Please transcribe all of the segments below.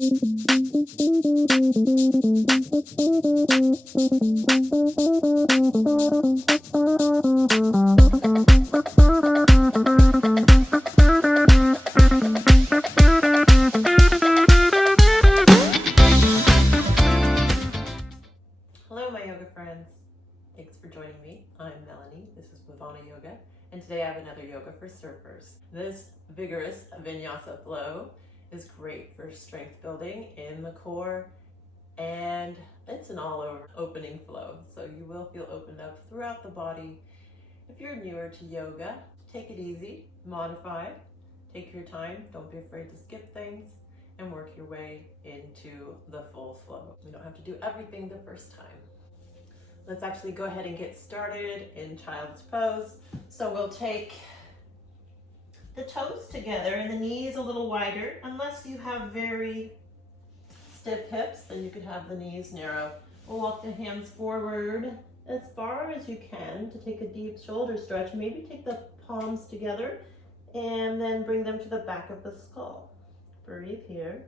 Hello, my yoga friends. Thanks for joining me. I'm Melanie. This is Bhavana Yoga, and today I have another yoga for surfers. This vigorous vinyasa flow is great for strength building in the core, and it's an all-over opening flow, so you will feel opened up throughout the body. If you're newer to yoga, take it easy, modify, take your time, don't be afraid to skip things, and work your way into the full flow. You don't have to do everything the first time. Let's actually go ahead and get started in Child's Pose. So we'll take the toes together and the knees a little wider. Unless you have very stiff hips, then you could have the knees narrow. We'll walk the hands forward as far as you can to take a deep shoulder stretch. Maybe take the palms together and then bring them to the back of the skull. Breathe here.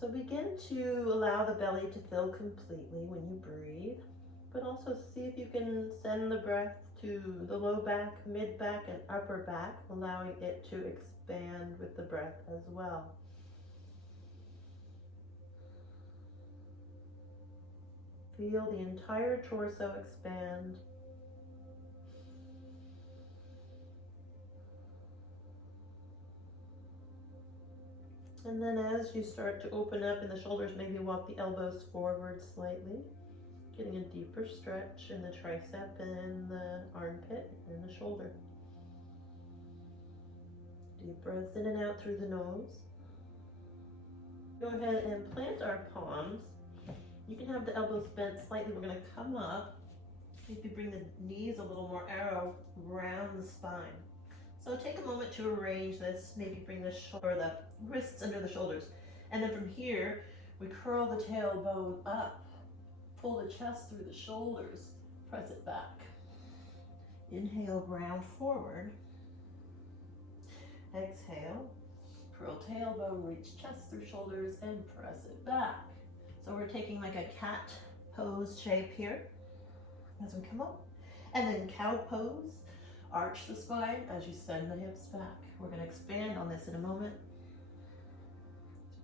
So begin to allow the belly to fill completely when you breathe, but also see if you can send the breath to the low back, mid back, and upper back, allowing it to expand with the breath as well. Feel the entire torso expand. And then as you start to open up in the shoulders, maybe walk the elbows forward slightly, getting a deeper stretch in the tricep and the armpit and the shoulder. Deep breaths in and out through the nose. Go ahead and plant our palms. You can have the elbows bent slightly. We're going to come up. Maybe bring the knees a little more arrow around the spine. So take a moment to arrange this. Maybe bring the wrists under the shoulders. And then from here, we curl the tailbone up. Pull the chest through the shoulders. Press it back. Inhale, round forward. Exhale. Curl tailbone, reach chest through shoulders, and press it back. So we're taking like a cat pose shape here as we come up. And then cow pose. Arch the spine as you send the hips back. We're going to expand on this in a moment.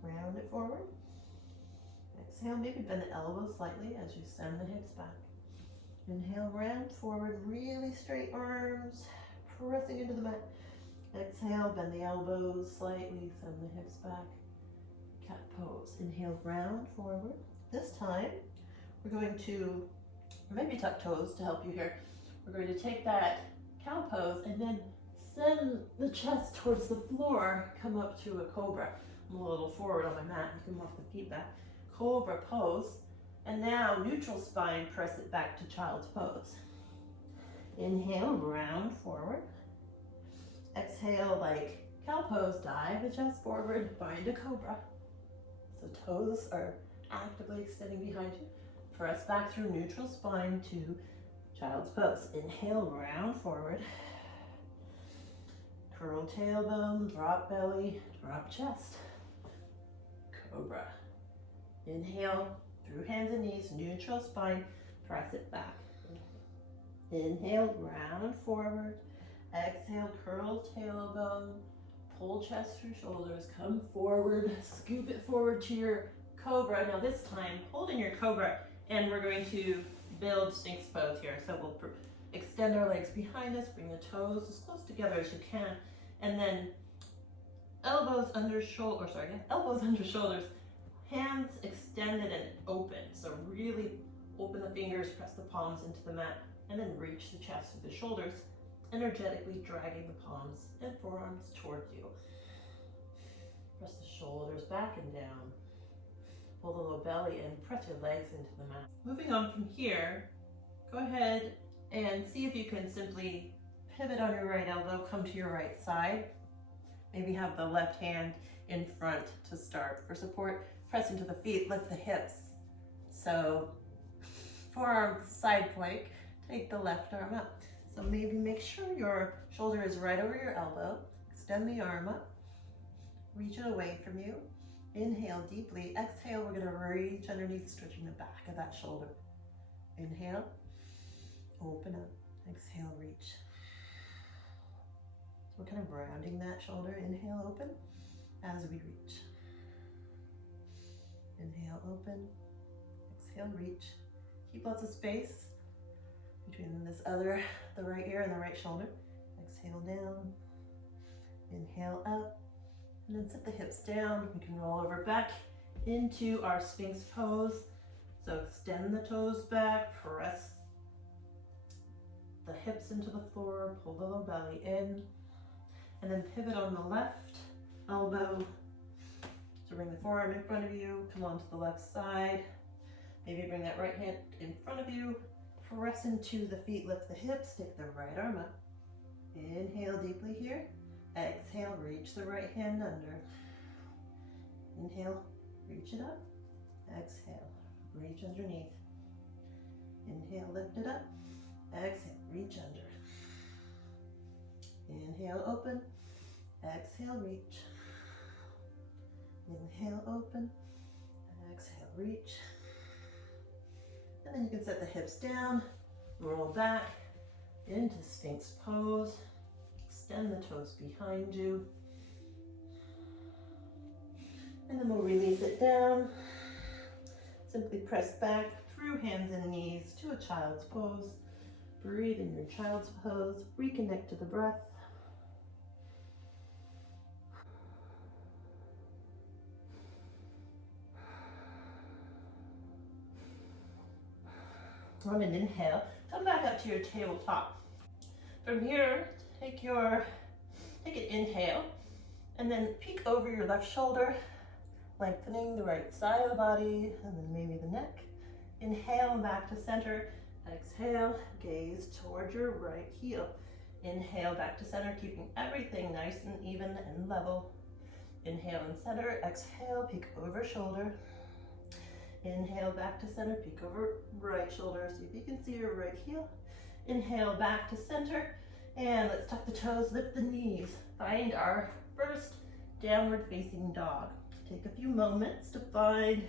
Round it forward. Exhale, maybe bend the elbows slightly as you send the hips back. Inhale, round forward, really straight arms, pressing into the mat. Exhale, bend the elbows slightly, send the hips back. Cat pose. Inhale, round forward. This time, we're going to, or maybe tuck toes to help you here. We're going to take that cow pose and then send the chest towards the floor, come up to a cobra. I'm a little forward on my mat, you can walk the feet back. Cobra pose, and now neutral spine, press it back to Child's Pose. Inhale, round forward. Exhale, like cow pose, dive the chest forward, find a cobra. So toes are actively extending behind you. Press back through neutral spine to Child's Pose. Inhale, round forward. Curl tailbone, drop belly, drop chest. Cobra. Inhale, through hands and knees, neutral spine, press it back. Inhale, round forward. Exhale, curl tailbone, pull chest through shoulders, come forward, scoop it forward to your cobra. Now this time, hold in your cobra, and we're going to build Sphinx Pose here. So we'll extend our legs behind us, bring the toes as close together as you can, and then elbows under shoulders, hands extended and open. So really open the fingers, press the palms into the mat, and then reach the chest through the shoulders, energetically dragging the palms and forearms toward you. Press the shoulders back and down. Pull the low belly and press your legs into the mat. Moving on from here, go ahead and see if you can simply pivot on your right elbow, come to your right side. Maybe have the left hand in front to start. For support, press into the feet, lift the hips. So forearm side plank, take the left arm up. So maybe make sure your shoulder is right over your elbow. Extend the arm up. Reach it away from you. Inhale deeply. Exhale, we're gonna reach underneath, stretching the back of that shoulder. Inhale, open up. Exhale, reach. So we're kind of rounding that shoulder. Inhale, open, as we reach. Inhale, open. Exhale, reach. Keep lots of space between the right ear and the right shoulder. Exhale down. Inhale up. And then set the hips down. We can roll over back into our Sphinx Pose. So extend the toes back, press the hips into the floor, pull the low belly in, and then pivot on the left elbow. So bring the forearm in front of you, come onto the left side. Maybe bring that right hand in front of you, press into the feet, lift the hips, take the right arm up. Inhale deeply here. Exhale, reach the right hand under. Inhale, reach it up. Exhale, reach underneath. Inhale, lift it up. Exhale, reach under. Inhale, open. Exhale, reach. Inhale, open. Exhale, reach. And then you can set the hips down, roll back into Sphinx Pose. Extend the toes behind you. And then we'll release it down. Simply press back through hands and knees to a child's pose. Breathe in your child's pose. Reconnect to the breath. On an inhale, come back up to your tabletop. From here, take an inhale, and then peek over your left shoulder, lengthening the right side of the body, and then maybe the neck. Inhale, back to center. Exhale, gaze towards your right heel. Inhale, back to center, keeping everything nice and even and level. Inhale and center. Exhale, peek over shoulder. Inhale, back to center, peek over right shoulder. See if you can see your right heel. Inhale, back to center. And let's tuck the toes, lift the knees. Find our first downward facing dog. Take a few moments to find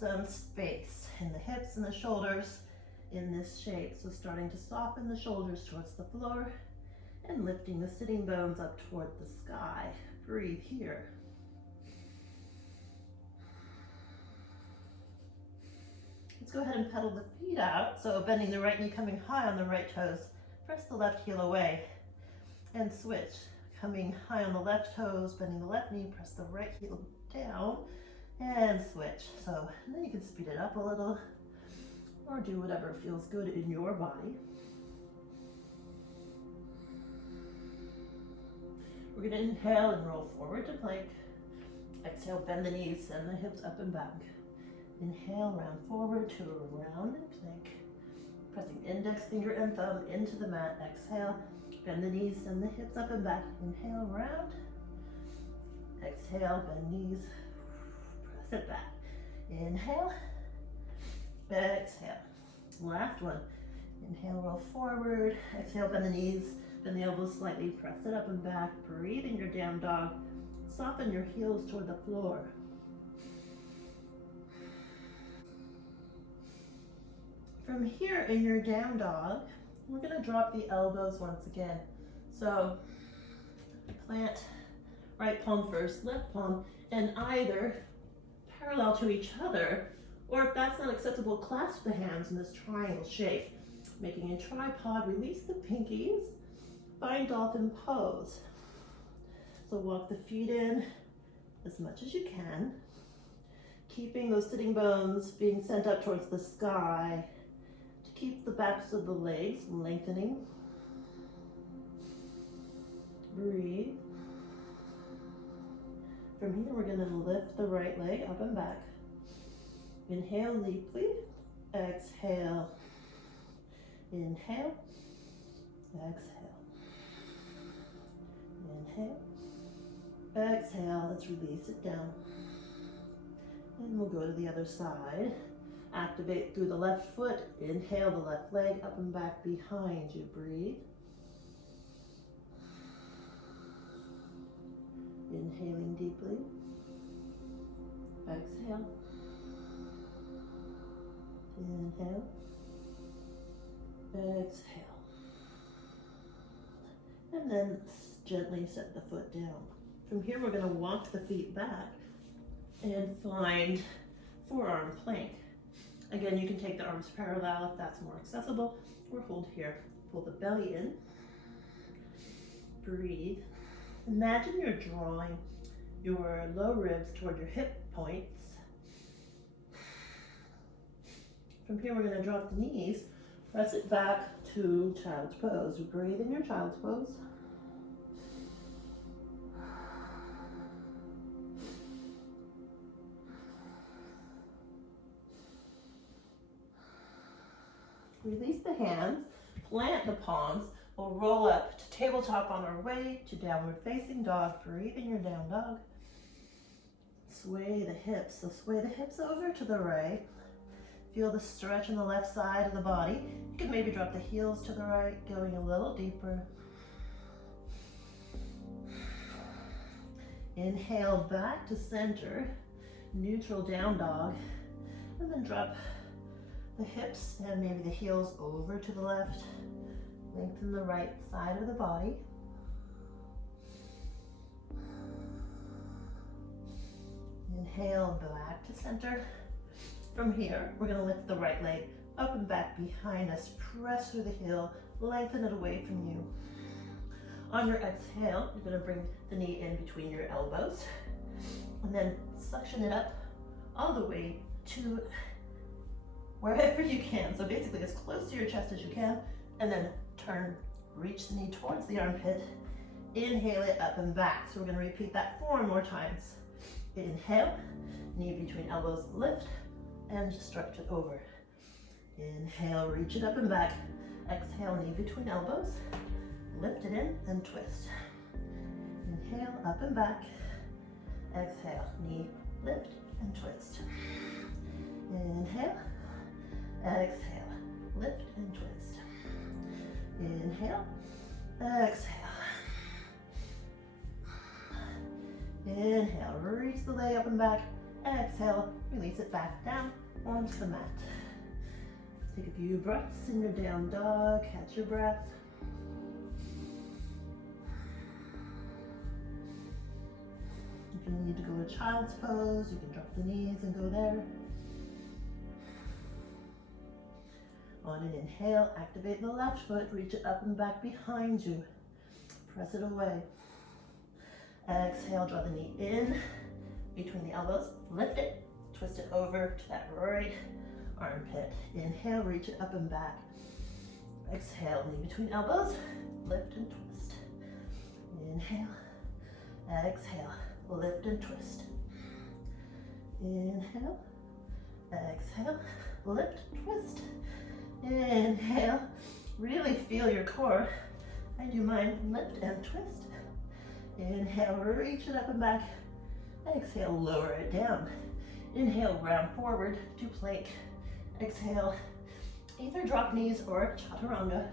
some space in the hips and the shoulders in this shape. So starting to soften the shoulders towards the floor and lifting the sitting bones up toward the sky. Breathe here. Let's go ahead and pedal the feet out. So bending the right knee, coming high on the right toes. Press the left heel away and switch. Coming high on the left toes, bending the left knee, press the right heel down and switch. So then you can speed it up a little or do whatever feels good in your body. We're gonna inhale and roll forward to plank. Exhale, bend the knees, send the hips up and back. Inhale, round forward to a round and plank. Pressing index finger and thumb into the mat. Exhale, bend the knees, send the hips up and back. Inhale, round. Exhale, bend knees, press it back. Inhale, exhale. Last one. Inhale, roll forward. Exhale, bend the knees, bend the elbows slightly, press it up and back. Breathe in your down dog. Soften your heels toward the floor. From here in your down dog, we're gonna drop the elbows once again. So plant right palm first, left palm, and either parallel to each other, or if that's not acceptable, clasp the hands in this triangle shape. Making a tripod, release the pinkies, find dolphin pose. So walk the feet in as much as you can, keeping those sitting bones being sent up towards the sky. Keep the backs of the legs lengthening. Breathe. From here, we're going to lift the right leg up and back. Inhale deeply. Exhale. Inhale. Exhale. Inhale. Exhale. Let's release it down. And we'll go to the other side. Activate through the left foot. Inhale the left leg up and back behind you. Breathe. Inhaling deeply. Exhale. Inhale. Exhale. And then gently set the foot down. From here, we're going to walk the feet back and find forearm plank. Again, you can take the arms parallel if that's more accessible, or hold here. Pull the belly in. Breathe. Imagine you're drawing your low ribs toward your hip points. From here, we're going to drop the knees, press it back to child's pose. You breathe in your child's pose. Release the hands, plant the palms. We'll roll up to tabletop on our way to downward facing dog. Breathe in your down dog. Sway the hips. So sway the hips over to the right. Feel the stretch on the left side of the body. You can maybe drop the heels to the right, going a little deeper. Inhale back to center, neutral down dog, and then drop the hips and maybe the heels over to the left. Lengthen the right side of the body. Inhale back to center. From here, we're going to lift the right leg up and back behind us. Press through the heel, lengthen it away from you. On your exhale, you're going to bring the knee in between your elbows and then suction it up all the way to wherever you can. So basically as close to your chest as you can, and then turn, reach the knee towards the armpit. Inhale it up and back. So we're going to repeat that 4 more times. Inhale, knee between elbows, lift, and just stretch it over. Inhale, reach it up and back. Exhale, knee between elbows. Lift it in and twist. Inhale, up and back. Exhale, knee, lift and twist. Inhale, exhale, lift and twist. Inhale, exhale. Inhale, reach the leg up and back. Exhale, release it back down onto the mat. Take a few breaths in your down dog. Catch your breath. If you need to go to child's pose, you can drop the knees and go there. On an inhale, activate the left foot, reach it up and back behind you. Press it away. Exhale, draw the knee in between the elbows, lift it, twist it over to that right armpit. Inhale, reach it up and back. Exhale, knee between elbows, lift and twist. Inhale, exhale, lift and twist. Inhale, exhale, lift, twist. Inhale, really feel your core. I do mine, lift and twist. Inhale, reach it up and back. Exhale, lower it down. Inhale, round forward to plank. Exhale, either drop knees or chaturanga.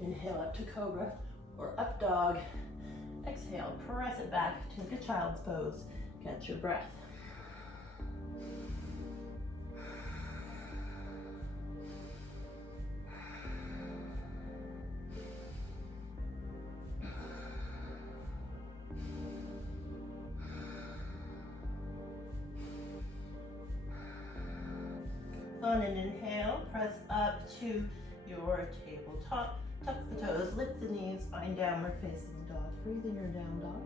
Inhale, up to cobra or up dog. Exhale, press it back, take a child's pose. Catch your breath. On an inhale, press up to your tabletop. Tuck the toes, lift the knees, find downward facing dog. Breathe in your down dog.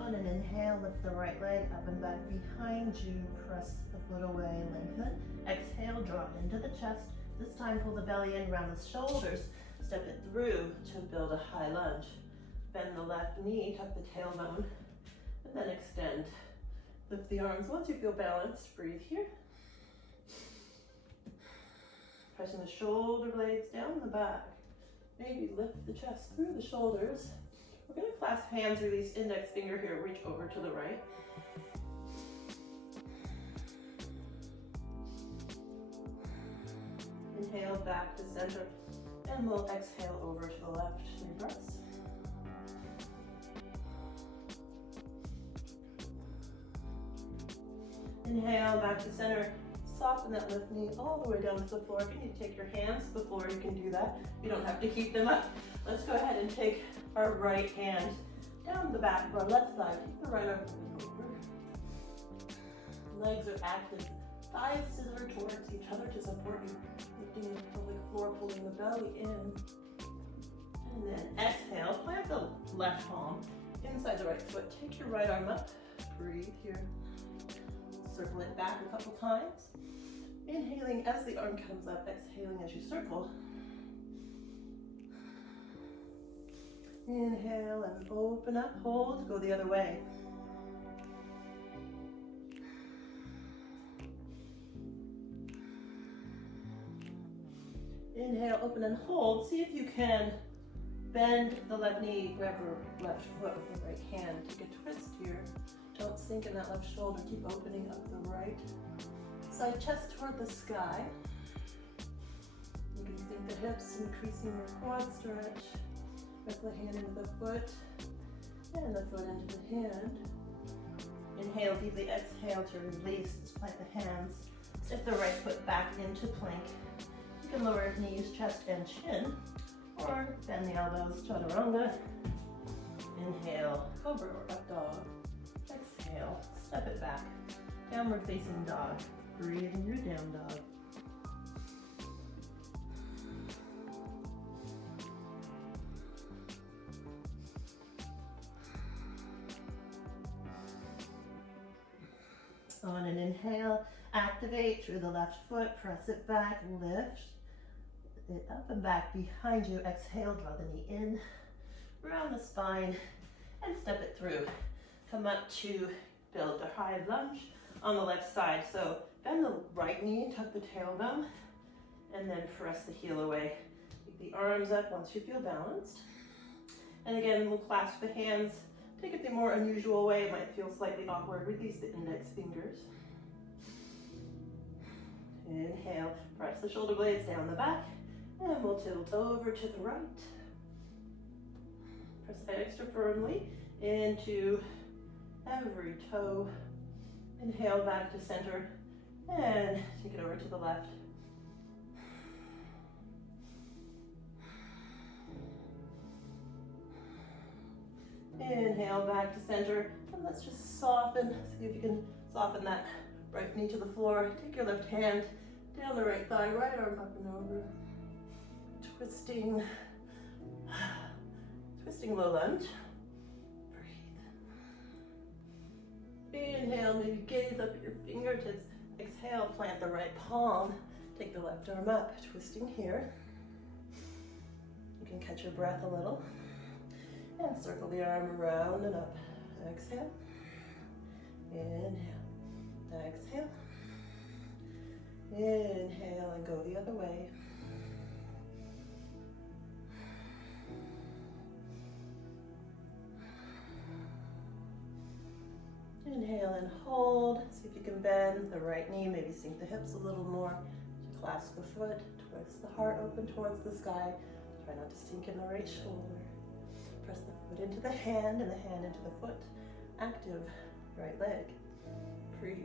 On an inhale, lift the right leg up and back behind you. Press the foot away, lengthen. Exhale, draw into the chest. This time, pull the belly in, round the shoulders. Step it through to build a high lunge. Bend the left knee, tuck the tailbone, and then extend. Lift the arms. Once you feel balanced, breathe here. Pressing the shoulder blades down the back. Maybe lift the chest through the shoulders. We're going to clasp hands, release index finger here, reach over to the right. Inhale back to center, and we'll exhale over to the left. 3 breaths. Inhale back to center. Soften that left knee all the way down to the floor. If you need to take your hands to the floor, you can do that. You don't have to keep them up. Let's go ahead and take our right hand down the back of our left thigh. Keep the right arm over. Legs are active. Thighs scissor towards each other to support you. Lifting the pelvic floor, pulling the belly in. And then exhale, plant the left palm inside the right foot. Take your right arm up. Breathe here. Circle it back a couple times. Inhaling as the arm comes up, exhaling as you circle. Inhale and open up, hold, go the other way. Inhale, open and hold. See if you can bend the left knee, grab your left foot with the right hand. Take a twist here. Don't sink in that left shoulder. Keep opening up the right side, chest toward the sky. You can sink the hips, increasing your quad stretch. Press the hand into the foot, and the foot into the hand. Inhale deeply, exhale to release. Just plant the hands. Step the right foot back into plank. You can lower knees, chest, and chin, or bend the elbows, chaturanga. Inhale, cobra or up dog. Exhale, step it back. Downward facing dog. Breathe in your down dog. On an inhale, activate through the left foot, press it back, lift it up and back behind you. Exhale, draw the knee in, round the spine, and step it through. Come up to build a high lunge on the left side. So bend the right knee, tuck the tailbone, and then press the heel away. Keep the arms up once you feel balanced. And again, we'll clasp the hands. Take it the more unusual way. It might feel slightly awkward. Release the index fingers. Inhale, press the shoulder blades down the back, and we'll tilt over to the right. Press extra firmly into every toe. Inhale back to center, and take it over to the left. Inhale back to center, and let's just soften. See if you can soften that right knee to the floor. Take your left hand down the right thigh, right arm up and over. Twisting low lunge. Breathe. Inhale, maybe gaze up at your fingertips. Exhale, plant the right palm. Take the left arm up, twisting here. You can catch your breath a little. And circle the arm around and up. Exhale. Inhale. Exhale. Inhale and go the other way. Inhale and hold. See if you can bend the right knee, maybe sink the hips a little more to clasp the foot, twist the heart open towards the sky. Try not to sink in the right shoulder. Press the foot into the hand and the hand into the foot. Active right leg. Breathe.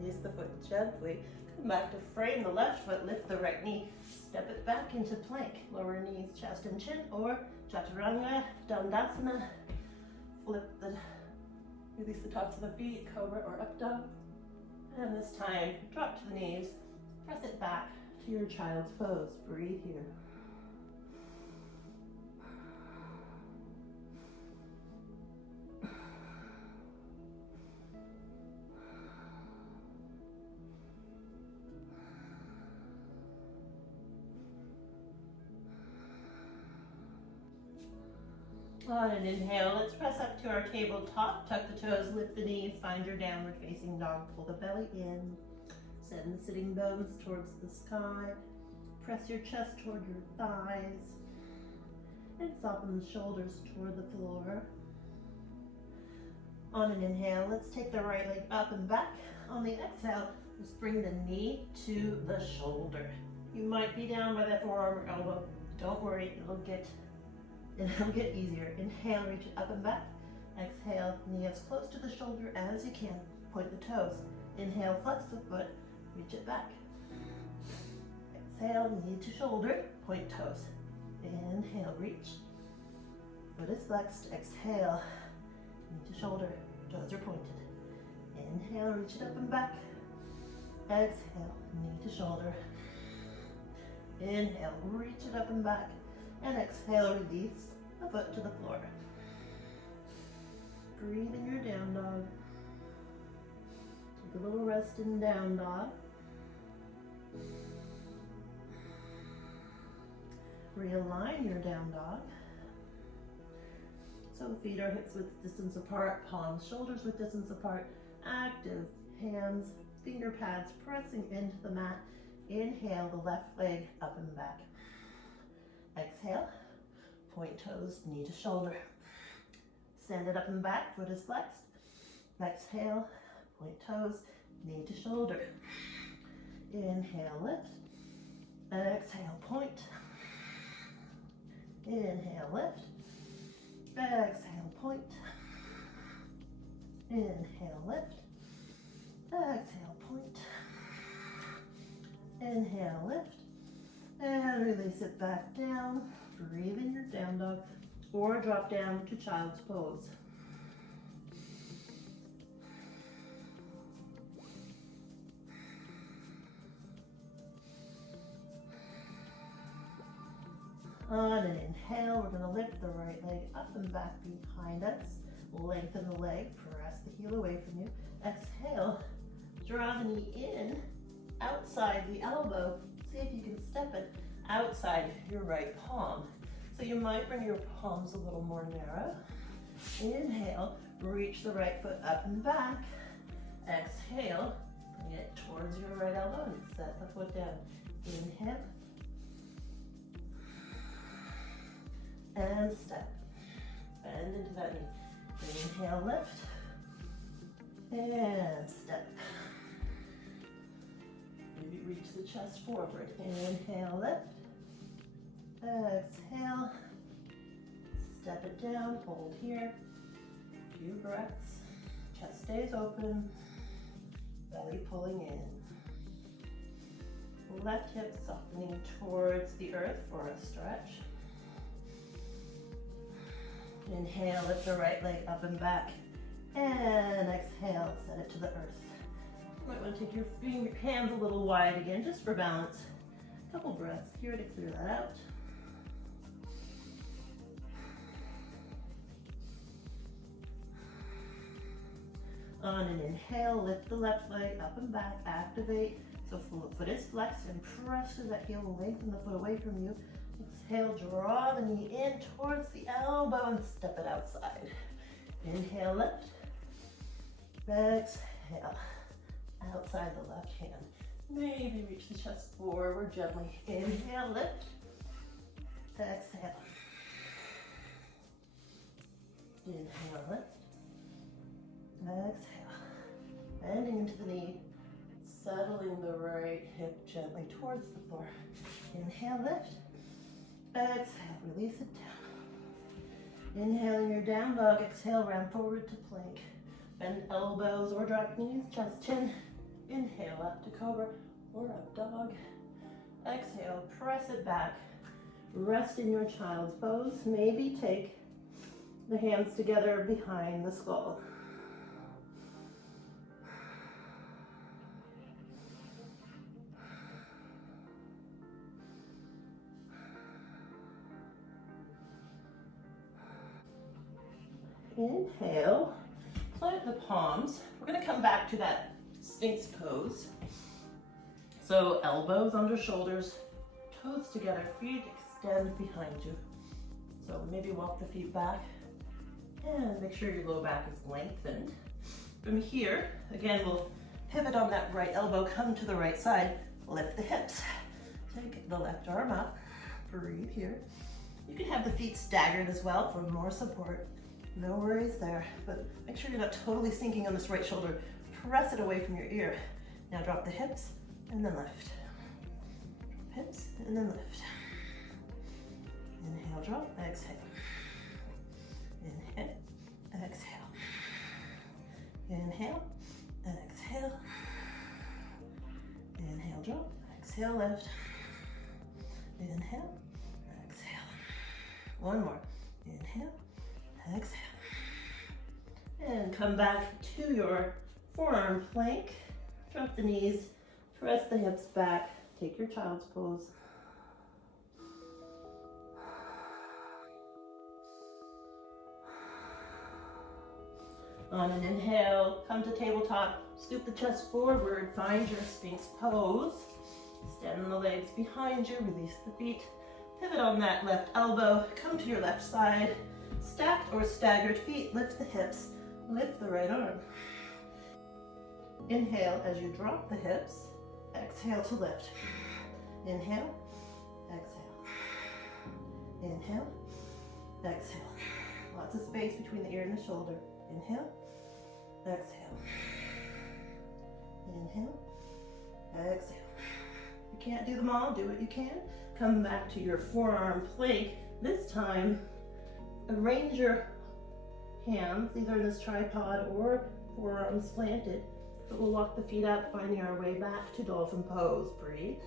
Release the foot gently. Come back to frame the left foot, lift the right knee. Step it back into plank. Lower knees, chest and chin, or chaturanga, dandasana. Release the tops of the feet, cobra or up dog. And this time, drop to the knees, press it back to your child's pose. Breathe here. On an inhale, let's press up to our tabletop. Tuck the toes, lift the knees, find your downward facing dog. Pull the belly in. Send the sitting bones towards the sky. Press your chest toward your thighs. And soften the shoulders toward the floor. On an inhale, let's take the right leg up and back. On the exhale, let's bring the knee to the shoulder. You might be down by that forearm or elbow. Don't worry, it'll get easier. Inhale, reach it up and back. Exhale, knee as close to the shoulder as you can. Point the toes. Inhale, flex the foot, reach it back. Exhale, knee to shoulder, point toes. Inhale, reach. Foot is flexed. Exhale, knee to shoulder, toes are pointed. Inhale, reach it up and back. Exhale, knee to shoulder. Inhale, reach it up and back. And exhale, release the foot to the floor. Breathe in your down dog. Take a little rest in down dog. Realign your down dog. So feet are hips width distance apart, palms, shoulders width distance apart. Active hands, finger pads pressing into the mat. Inhale, the left leg up and back. Exhale, point toes, knee to shoulder. Send it up and back, foot is flexed. Exhale, point toes, knee to shoulder. Inhale, lift. Exhale, point. Inhale, lift. Exhale, point. Inhale, lift. Exhale, point. Inhale, lift. And release it back down. Breathe in your down dog or drop down to child's pose. On an inhale, we're going to lift the right leg up and back behind us. Lengthen the leg, press the heel away from you. Exhale, draw the knee in, outside the elbow. See if you can step it outside your right palm. So you might bring your palms a little more narrow. Inhale, reach the right foot up and back. Exhale, bring it towards your right elbow and set the foot down. Inhale. And step. Bend into that knee. Inhale, lift. And step. Maybe reach the chest forward. Inhale, lift. Exhale. Step it down, hold here. Few breaths. Chest stays open. Belly pulling in. Left hip softening towards the earth for a stretch. Inhale, lift the right leg up and back. And exhale, set it to the earth. You might want to take your hands a little wide again, just for balance. Couple breaths here to clear that out. On an inhale, lift the left leg up and back, activate. So foot is flexed and press through that heel, lengthen the foot away from you. Exhale, draw the knee in towards the elbow and step it outside. Inhale, lift. Exhale, outside the left hand. Maybe reach the chest forward gently. Inhale, lift. Exhale. Inhale, lift. Exhale. Bending into the knee. Settling the right hip gently towards the floor. Inhale, lift. Exhale, release it down. Inhaling your down dog, exhale, round forward to plank. Bend elbows or drop knees, chest, chin. Inhale, up to cobra or up dog. Exhale, press it back. Rest in your child's pose. Maybe take the hands together behind the skull. Inhale, plant the palms. We're going to come back to that Sphinx pose. So elbows under shoulders, toes together, feet extend behind you. So maybe walk the feet back And make sure your low back is lengthened. From here, again, we'll pivot on that right elbow, come to the right side, lift the hips. Take the left arm up, breathe here. You can have the feet staggered as well for more support. No worries there, but make sure you're not totally sinking on this right shoulder. Press it away from your ear. Now drop the hips and then lift. Drop hips and then lift. Inhale, drop, exhale. Inhale, exhale. Inhale, exhale. Inhale, drop, exhale, lift. Inhale, exhale. One more. Inhale, exhale. And come back to your forearm plank. Drop the knees, press the hips back, take your child's pose. On an inhale, come to tabletop, scoop the chest forward, find your Sphinx Pose. Extend the legs behind you, release the feet. Pivot on that left elbow, come to your left side. Stacked or staggered feet, lift the hips, lift the right arm. Inhale as you drop the hips, exhale to lift. Inhale, exhale. Inhale, exhale. Lots of space between the ear and the shoulder. Inhale, exhale. Inhale, exhale. You can't do them all, do what you can. Come back to your forearm plank. This time, arrange your hands, either in this tripod or forearms planted. But we'll walk the feet up, finding our way back to dolphin pose. Breathe.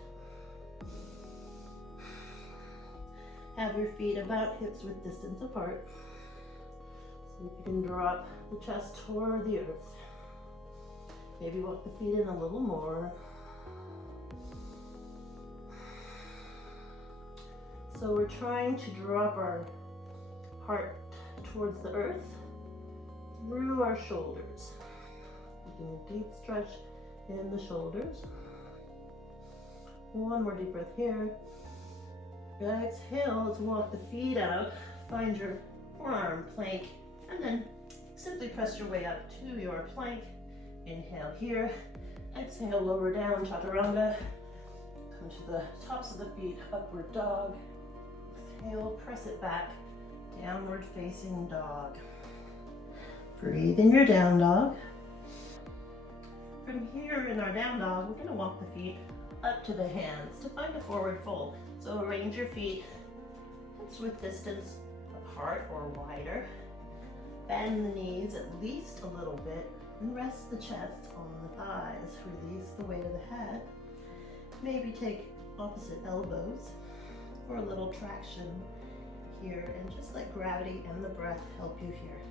Have your feet about hips width distance apart. See if you can drop the chest toward the earth. Maybe walk the feet in a little more. So we're trying to drop our heart towards the earth through our shoulders. Taking a deep stretch in the shoulders. One more deep breath here. Exhale, let's walk the feet out. Find your forearm plank and then simply press your way up to your plank. Inhale here. Exhale, lower down, chaturanga. Come to the tops of the feet, upward dog. Exhale, press it back, downward facing dog. Breathe in your down dog. From here in our down dog, we're gonna walk the feet up to the hands to find a forward fold. So arrange your feet hips width distance apart or wider. Bend the knees at least a little bit and rest the chest on the thighs. Release the weight of the head. Maybe take opposite elbows for a little traction here, and just let gravity and the breath help you here.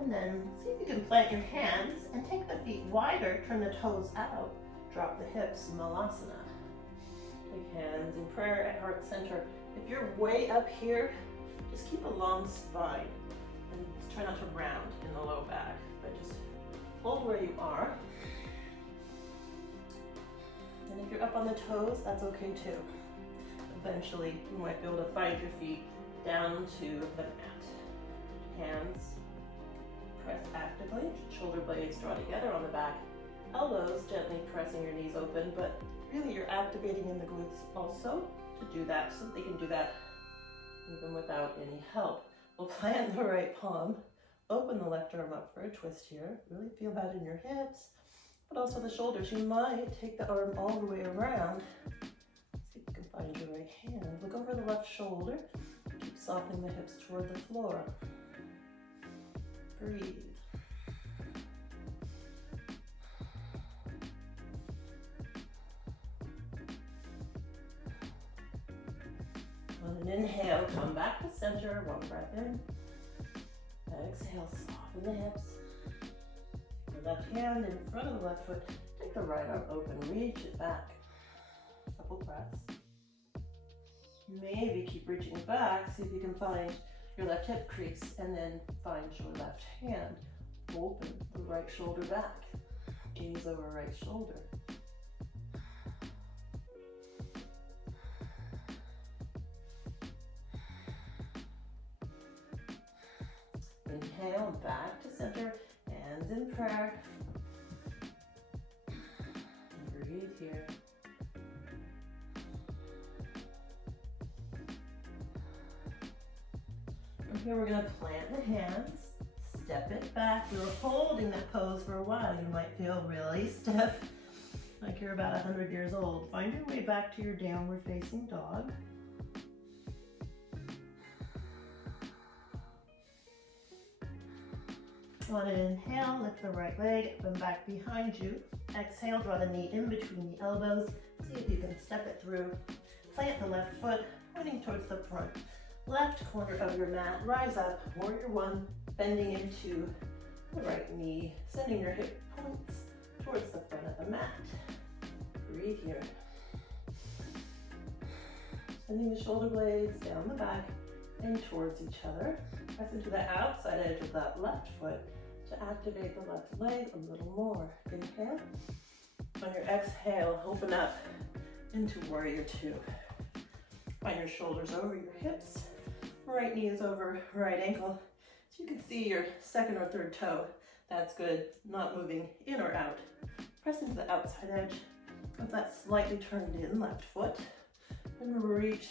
And then see if you can plant your hands and take the feet wider, turn the toes out, drop the hips, Malasana. Take hands in prayer at heart center. If you're way up here, just keep a long spine and try not to round in the low back, but just hold where you are. And if you're up on the toes, that's okay too. Eventually, you might be able to find your feet down to the mat. Hands press actively, shoulder blades draw together on the back. Elbows gently pressing your knees open, but really you're activating in the glutes also to do that, so they can do that even without any help. We'll plant the right palm, open the left arm up for a twist here. Really feel that in your hips, but also the shoulders. You might take the arm all the way around. See if you can find your right hand. Look over the left shoulder. Keep softening the hips toward the floor. Breathe. On an inhale, come back to center, one breath in. Exhale, soften the hips. The left hand in front of the left foot. Take the right arm open, reach it back. Couple breaths. Maybe keep reaching back, see if you can find your left hip crease, and then find your left hand. Open the right shoulder back. Gaze over right shoulder. Inhale, back to center, hands in prayer. Breathe here. From here, we're going to plant the hands, step it back. We were holding that pose for a while. You might feel really stiff, like you're about 100 years old. Find your way back to your downward facing dog. On an inhale, lift the right leg up and back behind you. Exhale, draw the knee in between the elbows. See if you can step it through. Plant the left foot, pointing towards the front. Left corner of your mat, rise up, warrior one, bending into the right knee, sending your hip points towards the front of the mat. Breathe here. Sending the shoulder blades down the back and towards each other. Press into the outside edge of that left foot to activate the left leg a little more. Inhale. On your exhale, open up into warrior two. Find your shoulders over your hips. Right knee is over right ankle. So you can see your second or third toe. That's good. Not moving in or out. Press into the outside edge of that slightly turned in left foot. And reach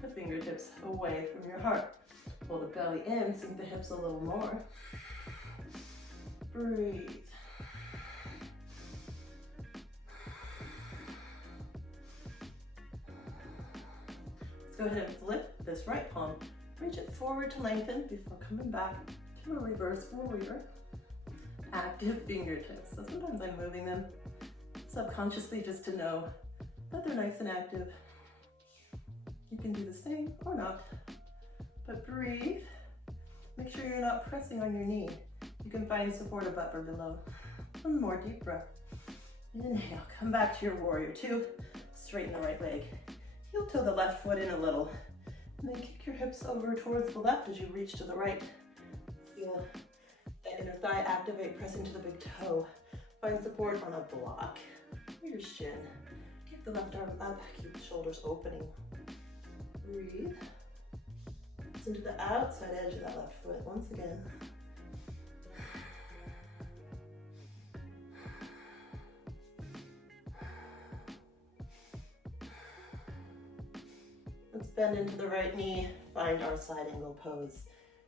the fingertips away from your heart. Pull the belly in, sink the hips a little more. Breathe. Let's go ahead and flip this right palm. Reach it forward to lengthen before coming back to a reverse warrior. Active fingertips. So sometimes I'm moving them subconsciously just to know that they're nice and active. You can do the same or not, but breathe. Make sure you're not pressing on your knee. You can find support above or below. One more deep breath. Inhale, come back to your warrior two. Straighten the right leg. Heel toe the left foot in a little. And then kick your hips over towards the left as you reach to the right. Feel that inner thigh activate, press into the big toe. Find support on a block or your shin. Kick the left arm up, keep the shoulders opening. Breathe. Press into the outside edge of that left foot once again. Let's bend into the right knee, find our side angle pose.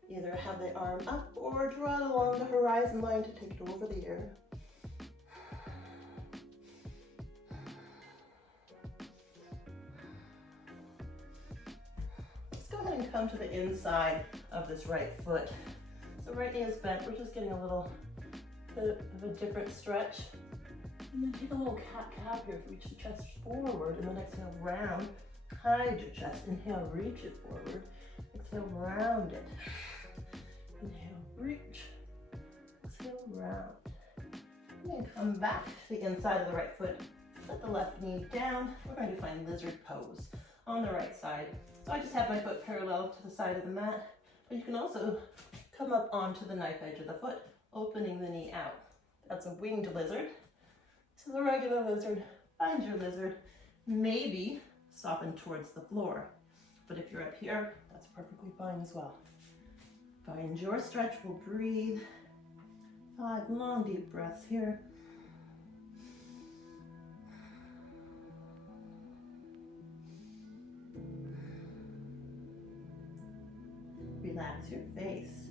Either have the arm up or draw it along the horizon line to take it over the ear. Let's go ahead and come to the inside of this right foot. So right knee is bent, we're just getting a little bit of a different stretch. And then take a little cat-cow here, reach the chest forward, and then exhale, round. Hide your chest. Inhale, reach it forward. Exhale, round it. Inhale, reach. Exhale, round. And then come back to the inside of the right foot. Let the left knee down. We're going to find lizard pose on the right side. So I just have my foot parallel to the side of the mat. But you can also come up onto the knife edge of the foot, opening the knee out. That's a winged lizard. This is a regular lizard. Find your lizard. Maybe soften towards the floor. But if you're up here, that's perfectly fine as well. Find your stretch. We'll breathe. 5 long, deep breaths here. Relax your face.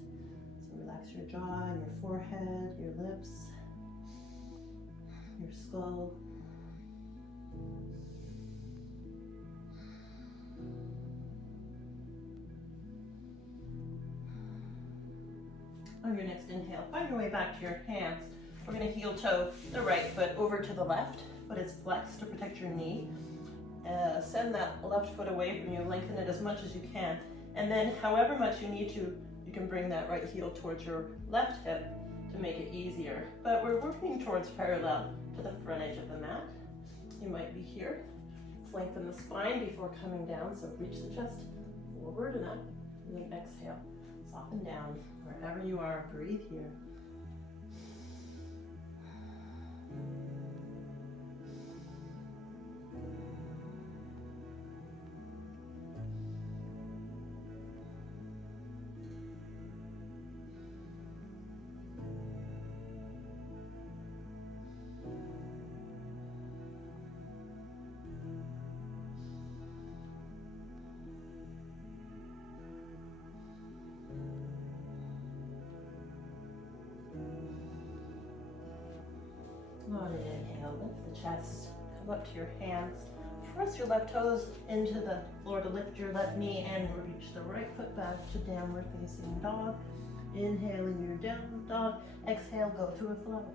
So relax your jaw, your forehead, your lips, your skull. On your next inhale, find your way back to your hands. We're going to heel toe the right foot over to the left. Foot is flexed to protect your knee. Send that left foot away from you, lengthen it as much as you can. And then however much you need to, you can bring that right heel towards your left hip to make it easier. But we're working towards parallel to the front edge of the mat. You might be here. Lengthen the spine before coming down, so reach the chest forward and up. And then exhale, soften down. Wherever you are, breathe here. On an inhale, lift the chest, come up to your hands. Press your left toes into the floor to lift your left knee and reach the right foot back to downward facing dog. Inhaling your down dog. Exhale, go to a flow.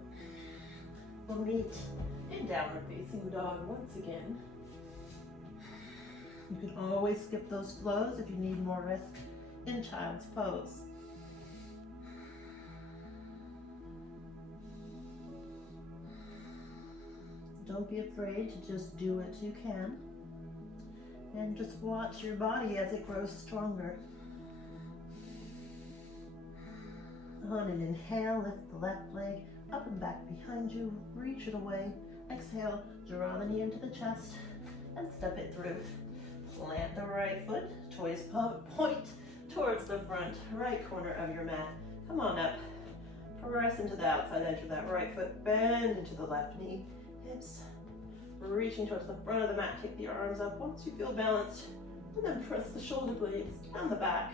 We'll meet in downward facing dog once again. You can always skip those flows if you need more rest in child's pose. Don't be afraid to just do what you can. And just watch your body as it grows stronger. On an inhale, lift the left leg up and back behind you. Reach it away. Exhale, draw the knee into the chest and step it through. Plant the right foot, toes point towards the front right corner of your mat. Come on up. Press into the outside edge of that right foot. Bend into the left knee. Hips reaching towards the front of the mat. Take the arms up once you feel balanced, and then press the shoulder blades down the back.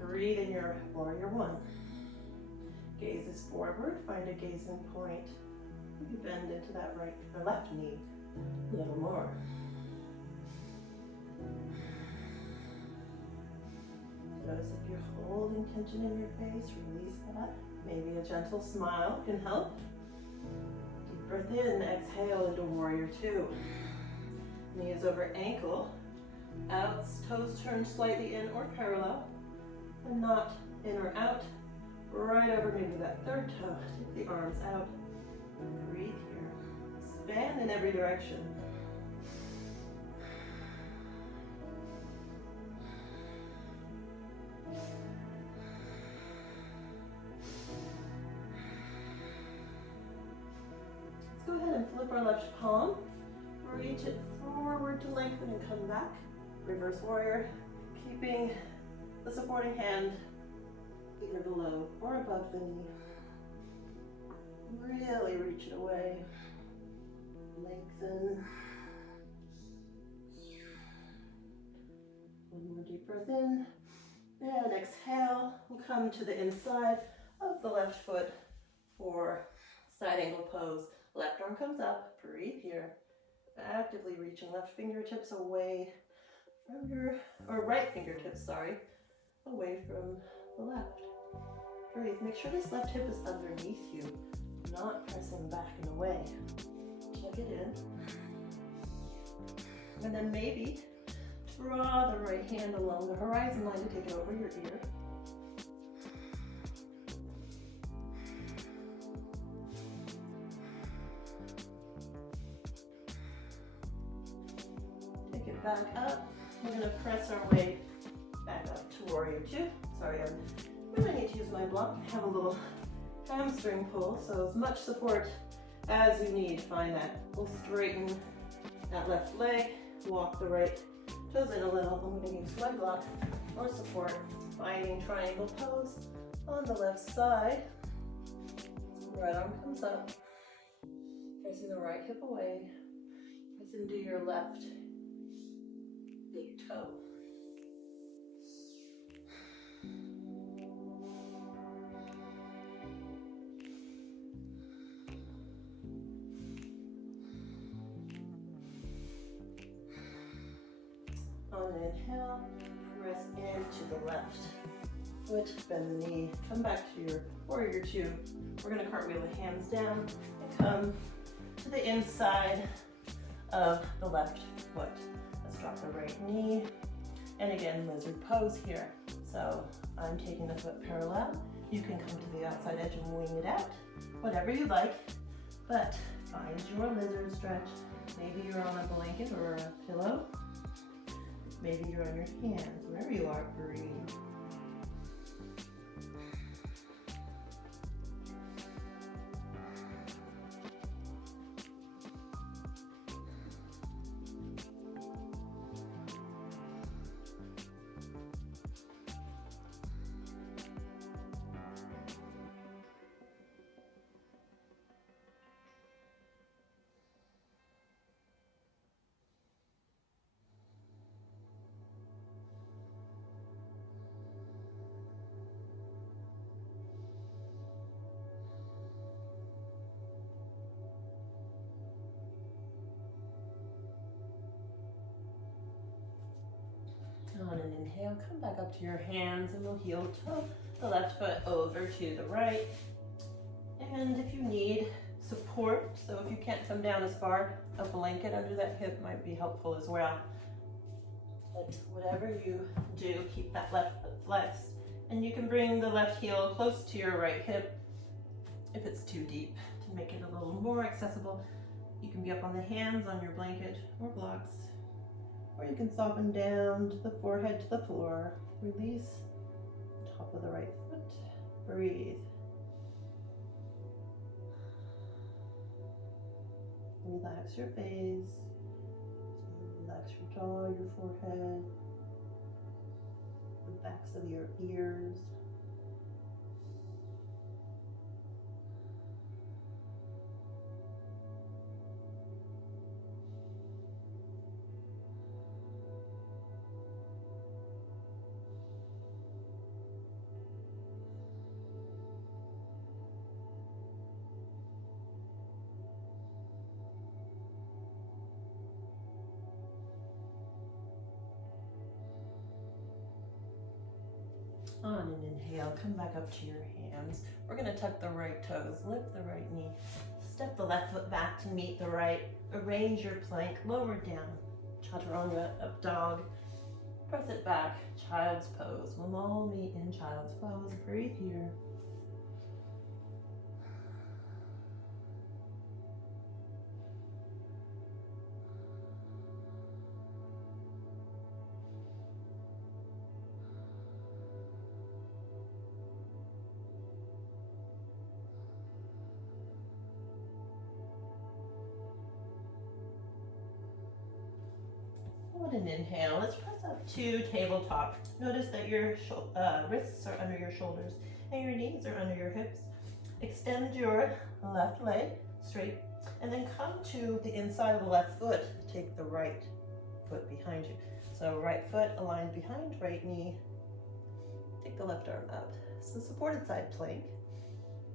Breathe in your warrior one. Gaze is forward. Find a gazing point. You bend into that right or left knee a little more. Notice if you're holding tension in your face, release that. Maybe a gentle smile can help. Breath in, exhale into warrior two. Knees over ankle, out, toes turned slightly in or parallel, and not in or out, right over maybe that third toe. Take the arms out, breathe here. Expand in every direction. Go ahead and flip our left palm, reach it forward to lengthen and come back. Reverse warrior, keeping the supporting hand either below or above the knee. Really reach it away. Lengthen. One more deep breath in. And exhale. We'll come to the inside of the left foot for side angle pose. Left arm comes up, breathe here. Actively reaching left fingertips away from your, or right fingertips, sorry, away from the left. Breathe, make sure this left hip is underneath you, not pressing back and away. Check it in. And then maybe draw the right hand along the horizon line to take it over your ear. Back up. We're going to press our way back up to warrior two. Sorry, I really need to use my block. I have a little hamstring pull, so as much support as you need. Find that. We'll straighten that left leg, walk the right toes in a little. I'm going to use my block or support. Finding triangle pose on the left side. Right arm comes up. Pressing the right hip away. Press into your left big toe. On an inhale, press into the left foot, bend the knee, come back to your warrior two. We're going to cartwheel the hands down and come to the inside of the left foot. Let's drop the right knee. And again, lizard pose here. So I'm taking the foot parallel. You can come to the outside edge and wing it out, whatever you like, but find your lizard stretch. Maybe you're on a blanket or a pillow. Maybe you're on your hands, wherever you are, breathe. On an inhale, come back up to your hands and we'll heel toe the left foot over to the right. And if you need support, so if you can't come down as far, a blanket under that hip might be helpful as well. But whatever you do, keep that left foot flexed. And you can bring the left heel close to your right hip if it's too deep to make it a little more accessible. You can be up on the hands on your blanket or blocks. Or you can soften down to the forehead to the floor. Release the top of the right foot. Breathe. Relax your face. Relax your jaw, your forehead, the backs of your ears. On an inhale, come back up to your hands. We're going to tuck the right toes, lift the right knee, step the left foot back to meet the right, arrange your plank, lower down, chaturanga, up dog, press it back, child's pose. We'll all meet in child's pose. Breathe here. An inhale, let's press up to tabletop. Notice that your wrists are under your shoulders and your knees are under your hips. Extend your left leg straight and then come to the inside of the left foot. Take the right foot behind you. So right foot aligned behind right knee. Take the left arm up. So supported side plank.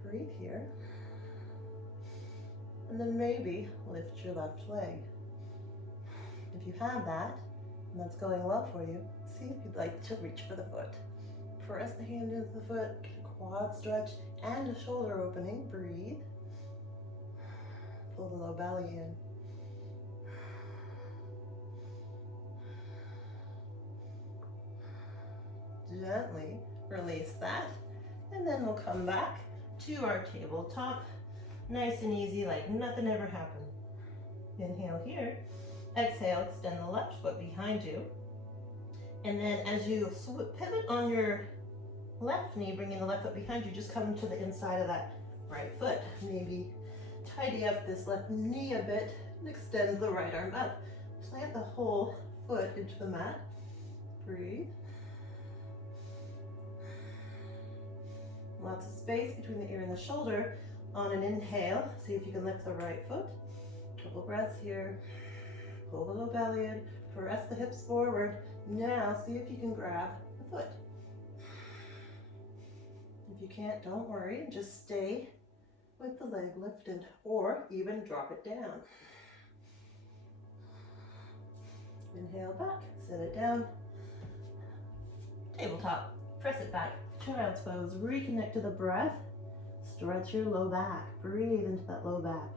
Breathe here. And then maybe lift your left leg. If you have that, and that's going well for you, see if you'd like to reach for the foot. Press the hand into the foot, get a quad stretch and a shoulder opening. Breathe. Pull the low belly in. Gently release that, and then we'll come back to our tabletop. Nice and easy, like nothing ever happened. Inhale here. Exhale, extend the left foot behind you. And then as you pivot on your left knee, bringing the left foot behind you, just come to the inside of that right foot. Maybe tidy up this left knee a bit and extend the right arm up. Plant the whole foot into the mat. Breathe. Lots of space between the ear and the shoulder. On an inhale, see if you can lift the right foot. Couple breaths here. Pull the low belly in, press the hips forward. Now see if you can grab the foot. If you can't, don't worry, just stay with the leg lifted or even drop it down. Inhale back, set it down. Tabletop, press it back. Child's pose, reconnect to the breath. Stretch your low back, breathe into that low back.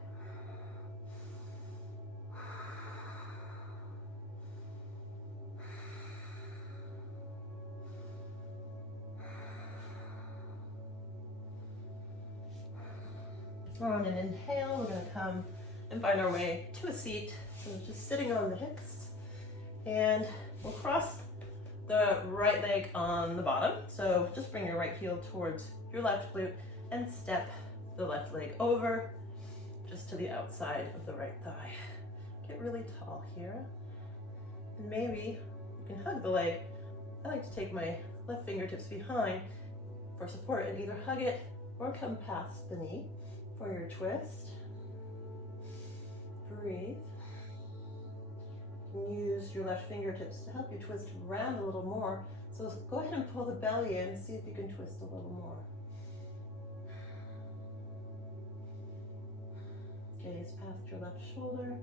On an inhale, we're going to come and find our way to a seat. So just sitting on the hips, And we'll cross the right leg on the bottom. So just bring your right heel towards your left glute and step the left leg over just to the outside of the right thigh. Get really tall here. And maybe you can hug the leg. I like to take my left fingertips behind for support and either hug it or come past the knee for your twist. Breathe. You can use your left fingertips to help you twist around a little more. So go ahead and pull the belly in, see if you can twist a little more. Gaze past your left shoulder.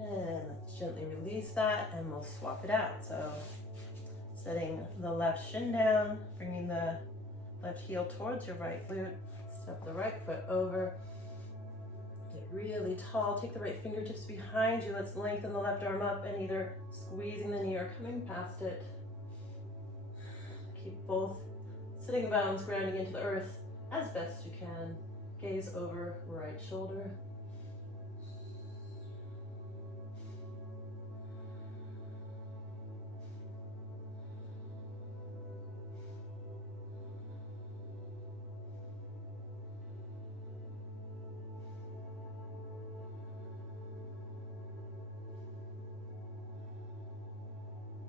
And let's gently release that and we'll swap it out. So setting the left shin down, bringing the left heel towards your right glute, step the right foot over, get really tall, take the right fingertips behind you, let's lengthen the left arm up and either squeezing the knee or coming past it. Keep both sitting bones grounding into the earth as best you can. Gaze over right shoulder.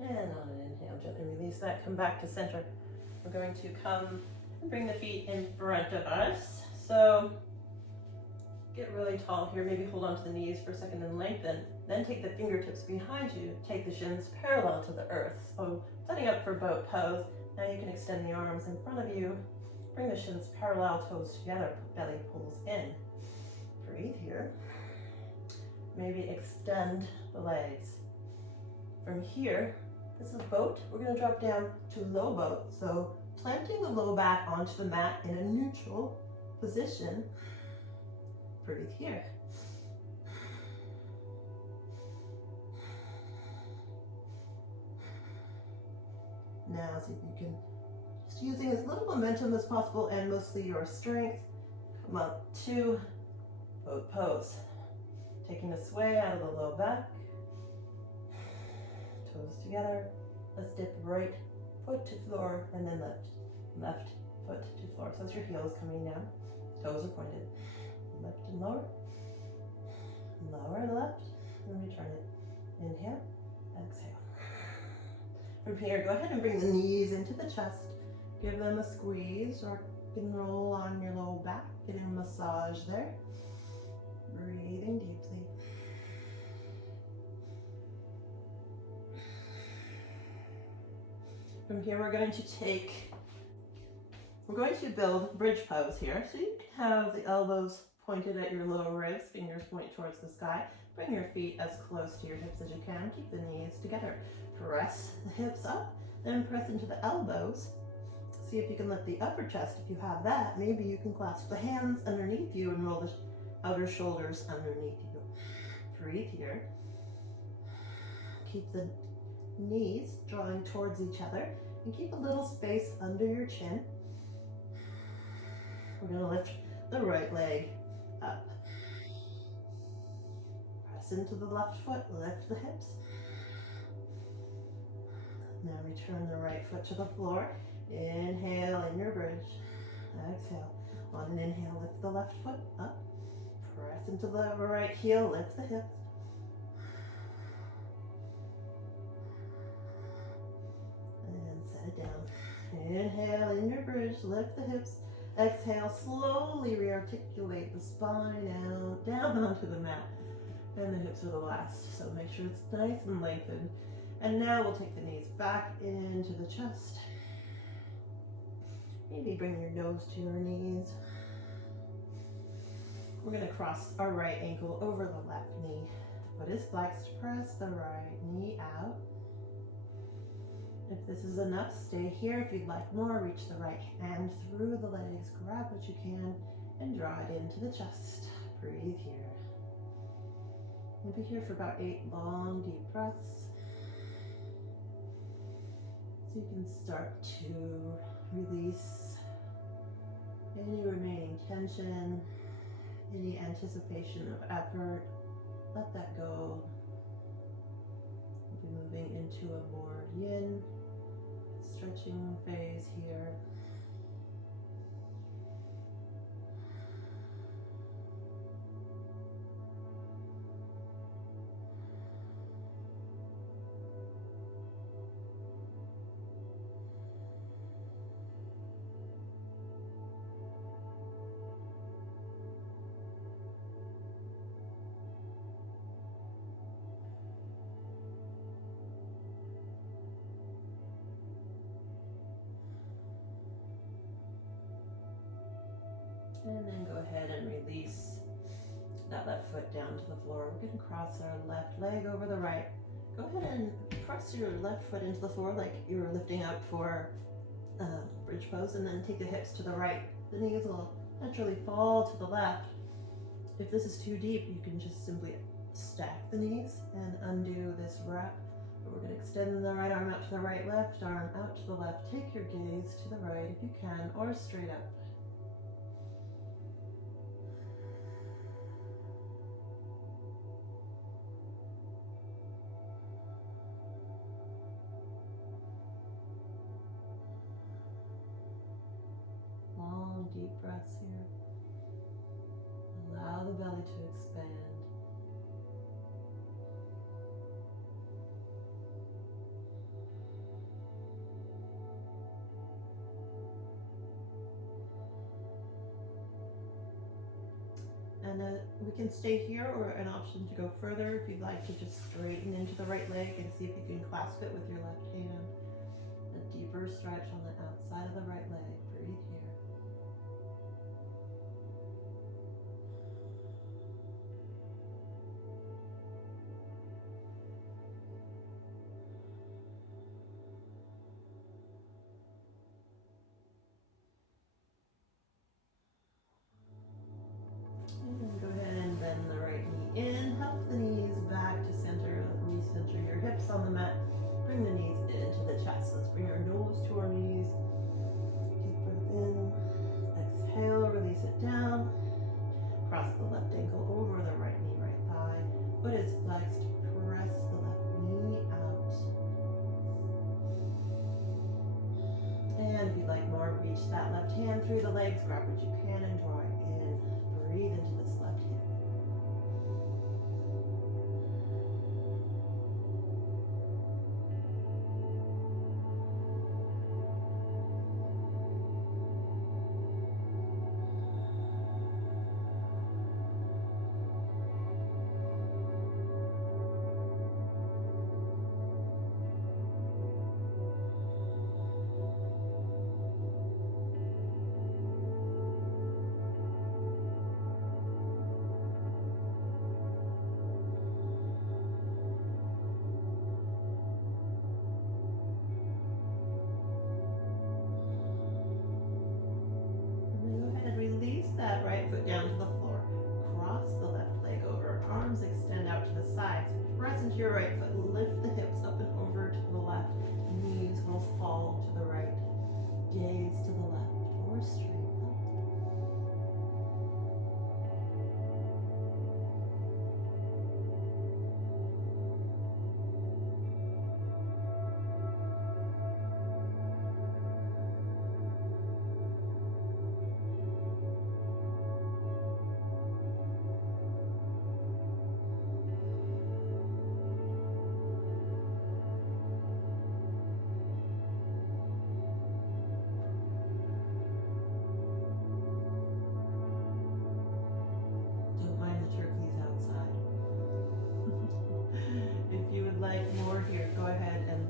And on an inhale, gently release that, come back to center. We're going to come and bring the feet in front of us. So get really tall here, maybe hold on to the knees for a second and lengthen. Then take the fingertips behind you, take the shins parallel to the earth. So setting up for boat pose. Now you can extend the arms in front of you, bring the shins parallel, toes together, belly pulls in. Breathe here. Maybe extend the legs. From here, this is boat. We're going to drop down to low boat. So planting the low back onto the mat in a neutral position. Breathe here. Now see if you can, just using as little momentum as possible and mostly your strength, come up to boat pose. Taking a sway out of the low back. Toes together. Let's dip right foot to floor and then left foot to floor. So as your heels coming down, toes are pointed. Left and lower. Lower left and return it. Inhale, exhale. From here, go ahead and bring the knees into the chest. Give them a squeeze or you can roll on your low back, getting a massage there. Breathing deeply. From here, we're going to build bridge pose here. So you can have the elbows pointed at your lower ribs, fingers point towards the sky. Bring your feet as close to your hips as you can. Keep the knees together. Press the hips up, then press into the elbows. See if you can lift the upper chest. If you have that, maybe you can clasp the hands underneath you and roll the outer shoulders underneath you. Breathe here. Keep the knees drawing towards each other and keep a little space under your chin. We're going to lift the right leg up. Press into the left foot, lift the hips. Now return the right foot to the floor. Inhale in your bridge. Exhale. On an inhale, lift the left foot up. Press into the right heel, lift the hips. And set it down. Inhale in your bridge, lift the hips. Exhale, slowly rearticulate the spine out, down onto the mat. And the hips are the last, so make sure it's nice and lengthened. And now we'll take the knees back into the chest. Maybe bring your nose to your knees. We're going to cross our right ankle over the left knee. Foot is flexed, press the right knee out. If this is enough, stay here. If you'd like more, reach the right hand through the legs, grab what you can, and draw it into the chest. Breathe here. We'll be here for about 8 long, deep breaths. So you can start to release any remaining tension, any anticipation of effort. Let that go. We'll be moving into a more yin stretching phase here. And then go ahead and release that left foot down to the floor. We're going to cross our left leg over the right. Go ahead and press your left foot into the floor like you're lifting up for bridge pose, and then take the hips to the right. The knees will naturally fall to the left. If this is too deep, you can just simply stack the knees and undo this wrap. But we're going to extend the right arm out to the right, left arm out to the left. Take your gaze to the right if you can, or straight up. Long, deep breaths here. Allow the belly to expand. And we can stay here, or an option to go further if you'd like to just straighten into the right leg and see if you can clasp it with your left hand. A deeper stretch on the outside of the right leg. Breathe here. And then go ahead and bend the right knee in. Help the knees back to center. Recenter your hips on the mat. Bring the knees into the chest. Let's bring our nose to our knees. Deep breath in. Exhale, release it down. Cross the left ankle over the right knee, right thigh. Foot is flexed. Press the left knee out. And if you'd like more, reach that left hand through the legs. Grab what you can and draw it in. Breathe into this left hip. That right foot down to the floor. Cross the left leg over. Arms extend out to the sides. Press into your right foot. Lift the hips up and over to the left. Knees will fall to the right. Gaze to the left or straight up. Go ahead and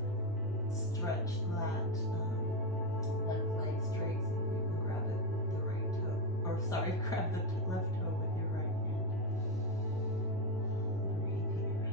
stretch that left leg straight. See if you can grab it with the right toe. Or sorry, grab the left toe with your right hand. Breathe here.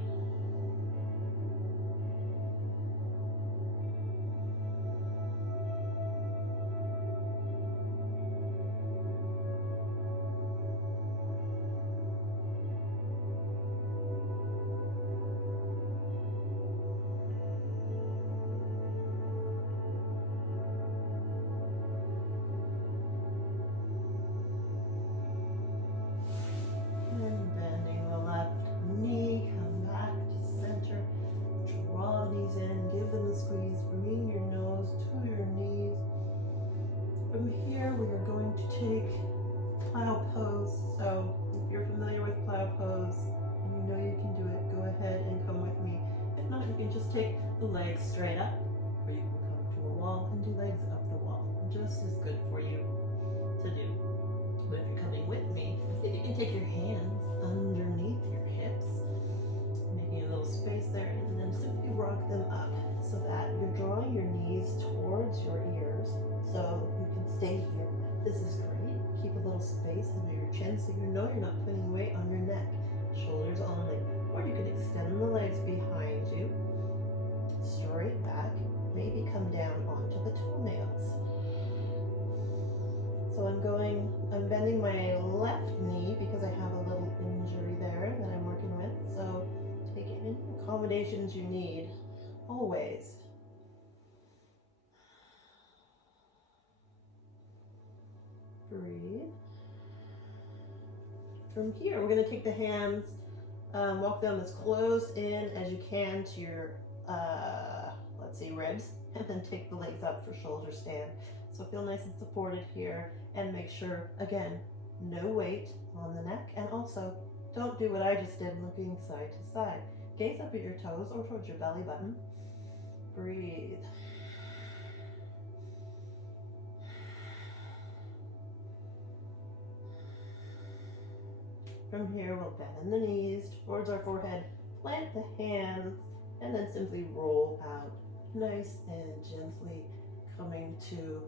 in so you know you're not putting weight on your neck, shoulders only. Or you can extend the legs behind you, straight back, maybe come down onto the toenails. So I'm bending my left knee because I have a little injury there that I'm working with. So take any accommodations you need, always. Breathe. From here, we're going to take the hands, walk them as close in as you can to your, ribs, and then take the legs up for shoulder stand. So feel nice and supported here, and make sure, again, no weight on the neck, and also don't do what I just did, looking side to side. Gaze up at your toes or towards your belly button. Breathe. From here, we'll bend the knees towards our forehead, plant the hands, and then simply roll out, nice and gently coming to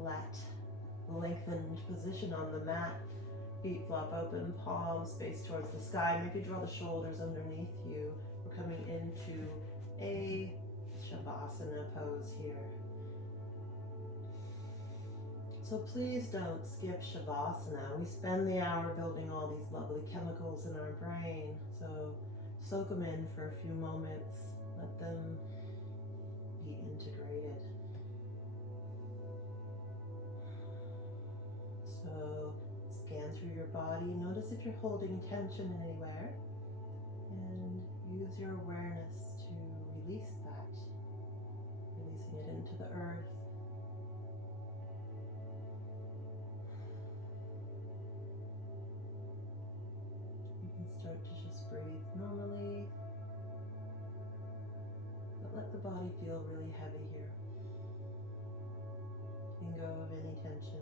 flat, lengthened position on the mat. Feet flop open, palms face towards the sky. Maybe draw the shoulders underneath you. We're coming into a Shavasana pose here. So please don't skip Shavasana. We spend the hour building all these lovely chemicals in our brain. So soak them in for a few moments. Let them be integrated. So scan through your body. Notice if you're holding tension anywhere. And use your awareness to release that. Releasing it into the earth. Start to just breathe normally, but let the body feel really heavy here. Letting go of any tension.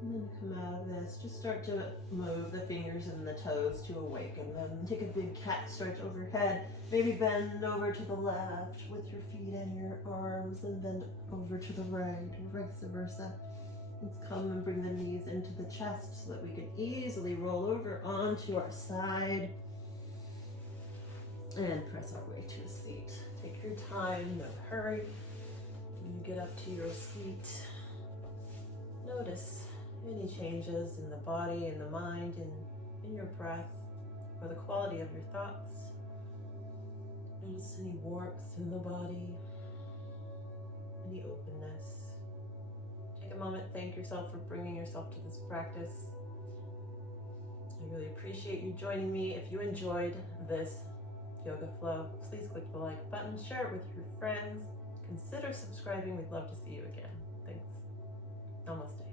And then come out of this, just start to move the fingers and the toes to awaken them. Take a big cat stretch overhead. Maybe bend over to the left with your feet and your arms, and bend over to the right, or vice versa. Let's come and bring the knees into the chest so that we can easily roll over onto our side and press our way to a seat. Take your time, no hurry. When you get up to your seat, notice any changes in the body, in the mind, in your breath, or the quality of your thoughts. Notice any warmth in the body, any openness. Take a moment, thank yourself for bringing yourself to this practice. I really appreciate you joining me. If you enjoyed this yoga flow, please click the like button, share it with your friends, consider subscribing. We'd love to see you again. Thanks. Namaste.